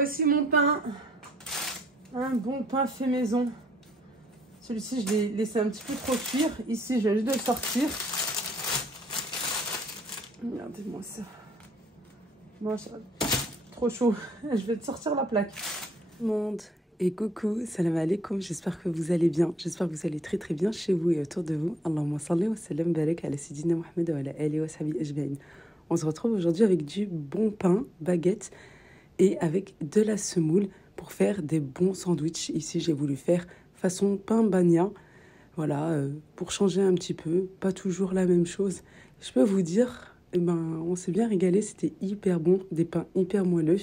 Voici mon pain. Un bon pain fait maison. Celui-ci, je l'ai laissé un petit peu trop cuire. Ici, je viens juste de le sortir. Regardez-moi ça. Moi, trop chaud. Je vais te sortir la plaque. Monde et coucou, salam alaikum. J'espère que vous allez bien. J'espère que vous allez très très bien chez vous et autour de vous. Allahumma salli wa sallam barak ala sayyidina Muhammad wa ala alihi wa sahbihi ajma'in. On se retrouve aujourd'hui avec du bon pain, baguette et avec de la semoule pour faire des bons sandwichs. Ici, j'ai voulu faire façon pain bagna. Voilà, pour changer un petit peu, pas toujours la même chose. Je peux vous dire, on s'est bien régalé, c'était hyper bon, des pains hyper moelleux.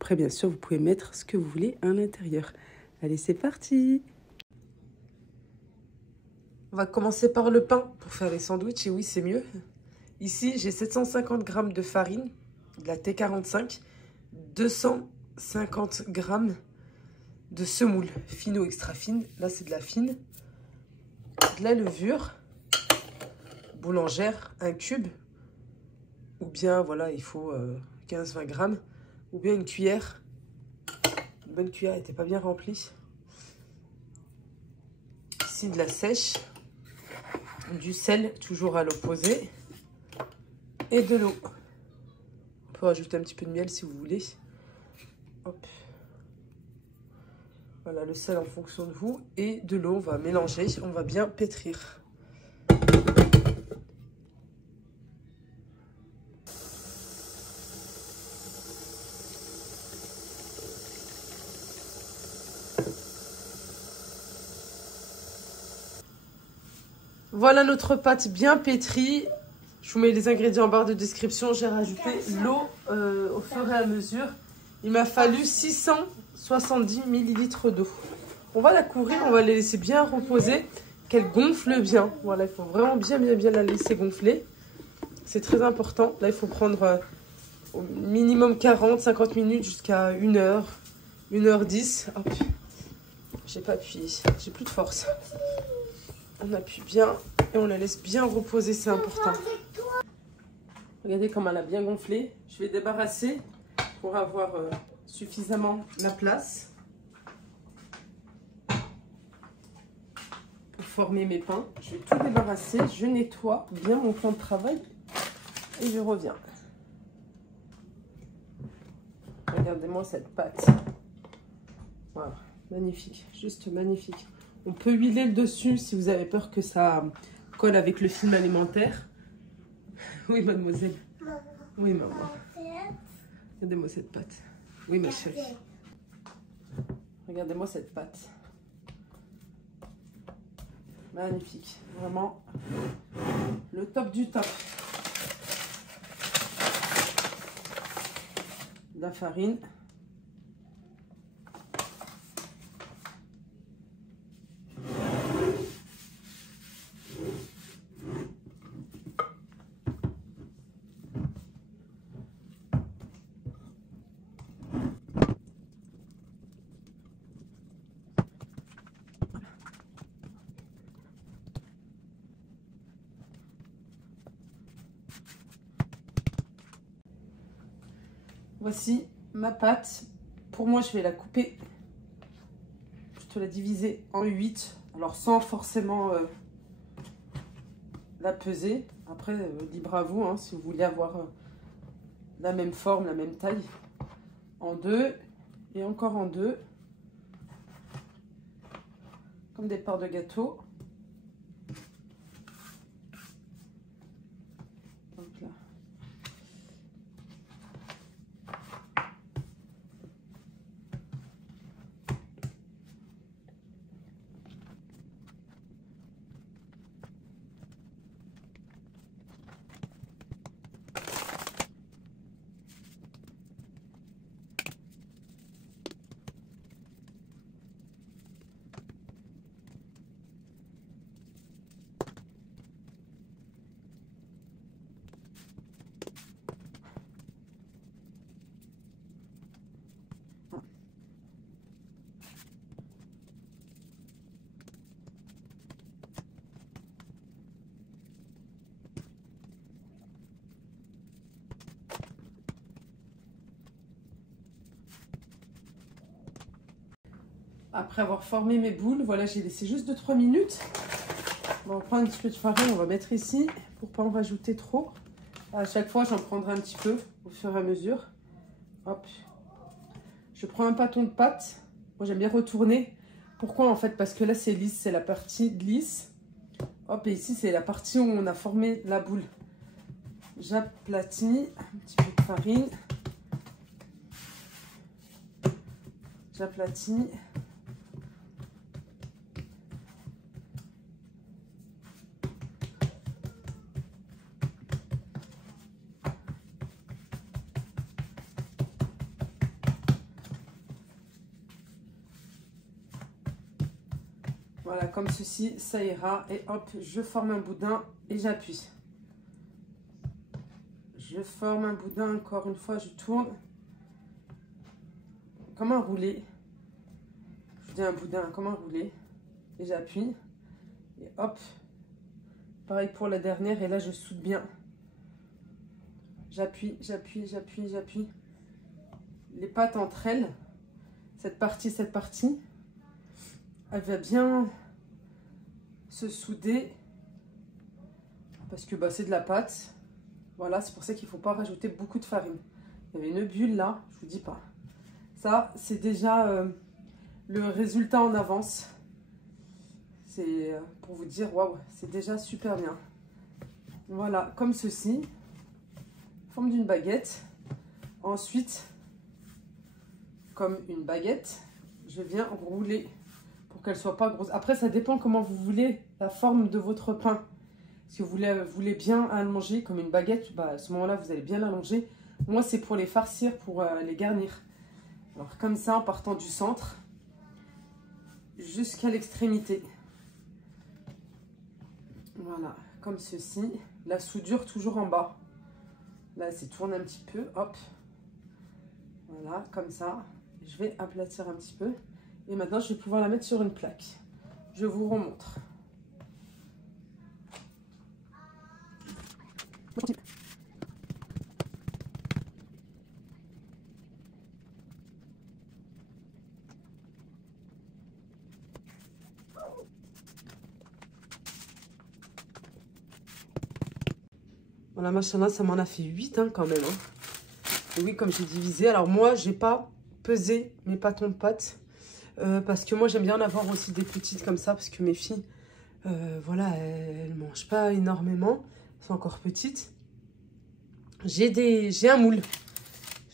Après, bien sûr, vous pouvez mettre ce que vous voulez à l'intérieur. Allez, c'est parti! On va commencer par le pain pour faire les sandwichs, et oui, c'est mieux. Ici, j'ai 750 g de farine, de la T45, 250 g de semoule, fine ou extra fine. Là, c'est de la fine. De la levure boulangère, un cube. Ou bien, voilà, il faut 15-20 g. Ou bien une cuillère. Une bonne cuillère n'était pas bien remplie. Ici, de la sèche. Du sel, toujours à l'opposé. Et de l'eau. On peut rajouter un petit peu de miel si vous voulez. Hop. Voilà, le sel en fonction de vous. Et de l'eau, on va mélanger, on va bien pétrir. Voilà notre pâte bien pétrie. Je vous mets les ingrédients en barre de description. J'ai rajouté l'eau au fur et à mesure. Il m'a fallu 670 ml d'eau. On va la couvrir, on va la laisser bien reposer, qu'elle gonfle bien. Voilà, il faut vraiment bien la laisser gonfler. C'est très important. Là, il faut prendre au minimum 40-50 minutes jusqu'à 1 heure, 1h10. Hop, j'ai pas appuyé, j'ai plus de force. On appuie bien et on la laisse bien reposer, c'est important. Regardez comme elle a bien gonflé. Je vais débarrasser pour avoir suffisamment la place pour former mes pains. Je vais tout débarrasser, je nettoie bien mon plan de travail et je reviens. Regardez-moi cette pâte. Voilà, magnifique, juste magnifique. On peut huiler le dessus si vous avez peur que ça colle avec le film alimentaire. Oui, mademoiselle. Oui, maman. Regardez-moi cette pâte. Oui, ma chérie. Regardez-moi cette pâte. Magnifique. Vraiment le top du top. De la farine. Voici ma pâte. Pour moi, je vais la couper. Je te la diviser en 8. Alors, sans forcément la peser. Après, libre à vous, hein, si vous voulez avoir la même forme, la même taille. En 2 et encore en 2. Comme des parts de gâteau. Donc là. Après avoir formé mes boules, voilà, j'ai laissé juste 2-3 minutes. On va prendre un petit peu de farine, on va mettre ici pour ne pas en rajouter trop. À chaque fois, j'en prendrai un petit peu au fur et à mesure. Hop. Je prends un bâton de pâte. Moi, j'aime bien retourner. Pourquoi en fait? Parce que là, c'est lisse, c'est la partie lisse. Hop, et ici, c'est la partie où on a formé la boule. J'aplatis, un petit peu de farine. J'aplatis. Voilà, comme ceci, ça ira. Et hop, je forme un boudin et j'appuie. Je forme un boudin, encore une fois, je tourne. Comme un roulé. Je dis un boudin, comme un roulé. Et j'appuie. Et hop. Pareil pour la dernière. Et là, je soude bien. J'appuie, j'appuie, j'appuie, j'appuie. Les pâtes entre elles. Cette partie, elle va bien se souder. Parce que bah, c'est de la pâte. Voilà, c'est pour ça qu'il ne faut pas rajouter beaucoup de farine. Il y avait une bulle là, je vous dis pas. Ça, c'est déjà le résultat en avance. C'est pour vous dire, waouh, c'est déjà super bien. Voilà, comme ceci. Forme d'une baguette. Ensuite, comme une baguette, je viens rouler pour qu'elle soit pas grosse. Après, ça dépend comment vous voulez la forme de votre pain. Si vous voulez bien allonger comme une baguette, bah, à ce moment-là, vous allez bien l'allonger. Moi, c'est pour les farcir, pour les garnir. Alors, comme ça, en partant du centre jusqu'à l'extrémité. Voilà, comme ceci. La soudure toujours en bas. Là, c'est tourne un petit peu, hop. Voilà, comme ça. Je vais aplatir un petit peu. Et maintenant, je vais pouvoir la mettre sur une plaque. Je vous remontre. Voilà, machin, ça m'en a fait 8 hein, quand même. Hein. Et oui, comme j'ai divisé. Alors moi, j'ai pas pesé mes bâtons de pâte. Parce que moi, j'aime bien en avoir aussi des petites comme ça. Parce que mes filles, voilà, elles mangent pas énormément. Elles sont encore petites. J'ai un moule.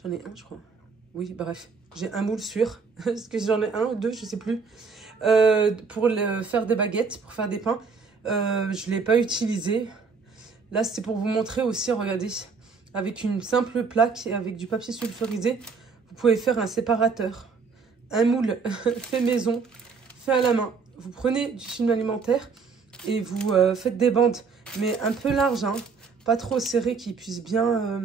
J'en ai un, je crois. Oui, bref. J'ai un moule sûr. Est-ce que j'en ai un ou deux, je sais plus. Pour faire des baguettes, pour faire des pains. Je ne l'ai pas utilisé. Là, c'est pour vous montrer aussi, regardez. Avec une simple plaque et avec du papier sulfurisé, vous pouvez faire un séparateur. Un moule fait maison, fait à la main. Vous prenez du film alimentaire et vous faites des bandes, mais un peu larges, hein, pas trop serrées, qui puissent bien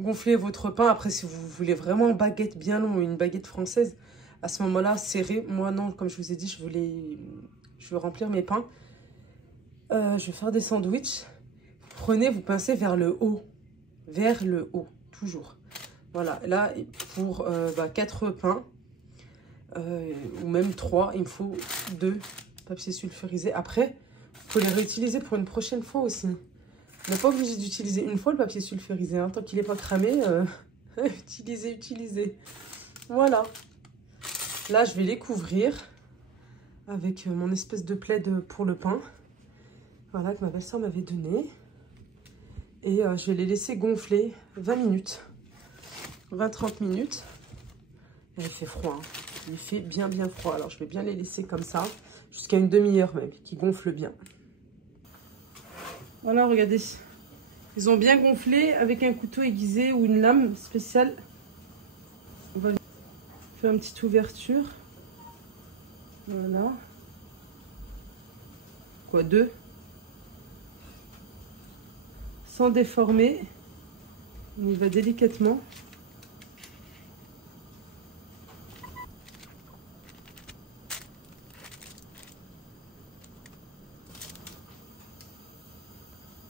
gonfler votre pain. Après, si vous voulez vraiment une baguette bien longue ou une baguette française, à ce moment-là, serré. Moi, non, comme je vous ai dit, je veux remplir mes pains. Je vais faire des sandwichs. Prenez, vous pincez vers le haut, toujours. Voilà, là, pour 4 pains, ou même 3, il me faut 2 papiers sulfurisés. Après, vous pouvez les réutiliser pour une prochaine fois aussi. On n'est pas obligé d'utiliser une fois le papier sulfurisé, hein. Tant qu'il n'est pas cramé, utilisez. Voilà. Là, je vais les couvrir avec mon espèce de plaid pour le pain. Voilà, que ma belle-sœur m'avait donné. Et je vais les laisser gonfler 20 minutes. 20-30 minutes. Et il fait froid. Hein. Il fait bien froid. Alors, je vais bien les laisser comme ça. Jusqu'à une demi-heure même, qui gonflent bien. Voilà, regardez. Ils ont bien gonflé avec un couteau aiguisé ou une lame spéciale. On va faire une petite ouverture. Voilà. Quoi, 2? Sans déformer. On y va délicatement.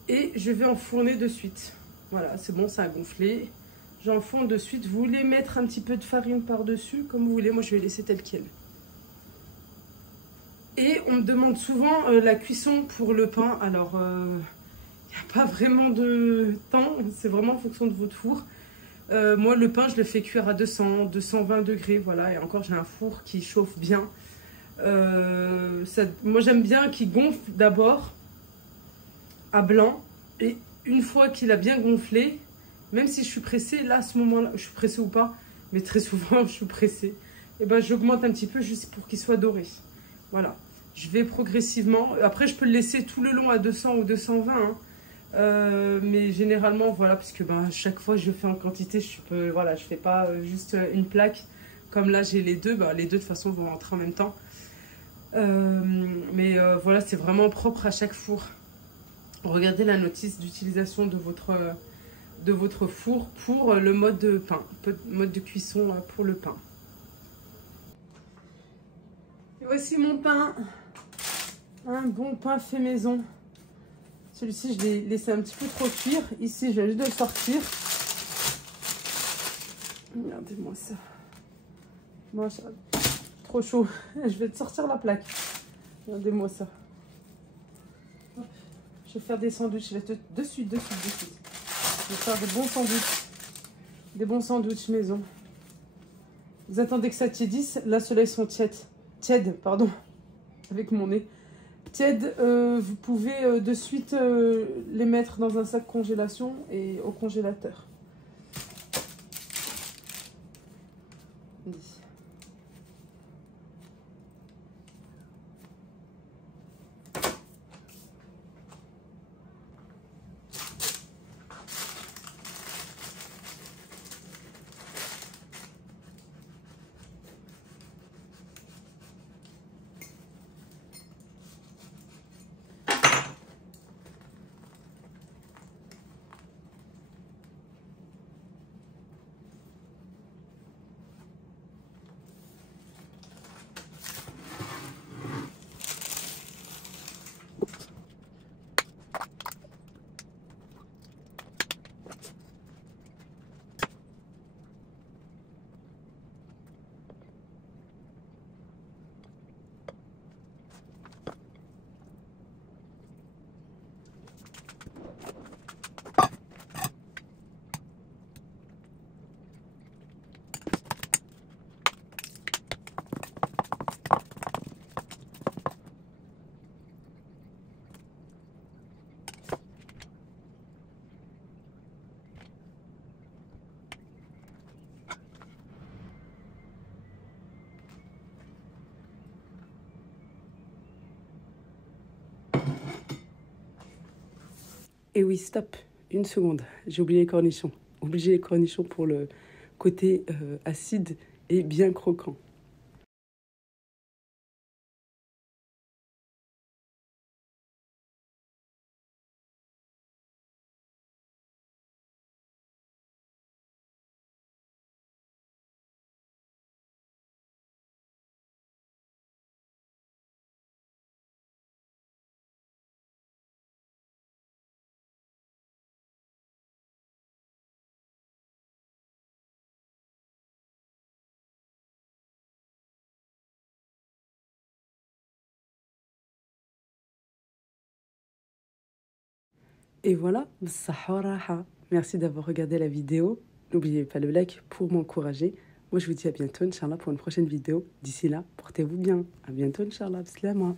Et je vais enfourner de suite. Voilà, c'est bon, ça a gonflé. J'enfourne de suite. Vous voulez mettre un petit peu de farine par-dessus, comme vous voulez. Moi, je vais laisser tel quel. Et on me demande souvent la cuisson pour le pain. Alors, il n'y a pas vraiment de temps. C'est vraiment en fonction de votre four. Moi, le pain, je le fais cuire à 200, 220 degrés. Voilà. Et encore, j'ai un four qui chauffe bien. Moi, j'aime bien qu'il gonfle d'abord à blanc. Et une fois qu'il a bien gonflé, même si je suis pressée, là, à ce moment-là, je suis pressée ou pas, mais très souvent, je suis pressée. Et ben, j'augmente un petit peu juste pour qu'il soit doré. Voilà. Je vais progressivement. Après, je peux le laisser tout le long à 200 ou 220. Hein. Mais généralement, voilà, parce que ben, chaque fois, je fais en quantité. Voilà, je fais pas juste une plaque. Comme là, j'ai les deux. Ben, les deux, de toute façon, vont rentrer en même temps. Voilà, c'est vraiment propre à chaque four. Regardez la notice d'utilisation de votre four pour le mode de pain, mode de cuisson pour le pain. Et voici mon pain, un bon pain fait maison. Celui-ci, je l'ai laissé un petit peu trop cuire. Ici, je viens juste de le sortir. Regardez-moi ça. Moi, trop chaud. Je vais te sortir la plaque. Regardez-moi ça. Hop. Je vais faire des sandwichs de suite. Je vais faire des bons sandwichs. Des bons sandwichs maison. Vous attendez que ça tiédisse. Là, ceux-là, ils sont tièdes, pardon. Avec mon nez. Tièdes, vous pouvez de suite les mettre dans un sac congélation et au congélateur. Et oui, stop, une seconde, j'ai oublié les cornichons. Obligé les cornichons pour le côté acide et bien croquant. Et voilà, saharaha. Merci d'avoir regardé la vidéo. N'oubliez pas le like pour m'encourager. Moi, je vous dis à bientôt, Inch'Allah, pour une prochaine vidéo. D'ici là, portez-vous bien. À bientôt, Inch'Allah. Bislama.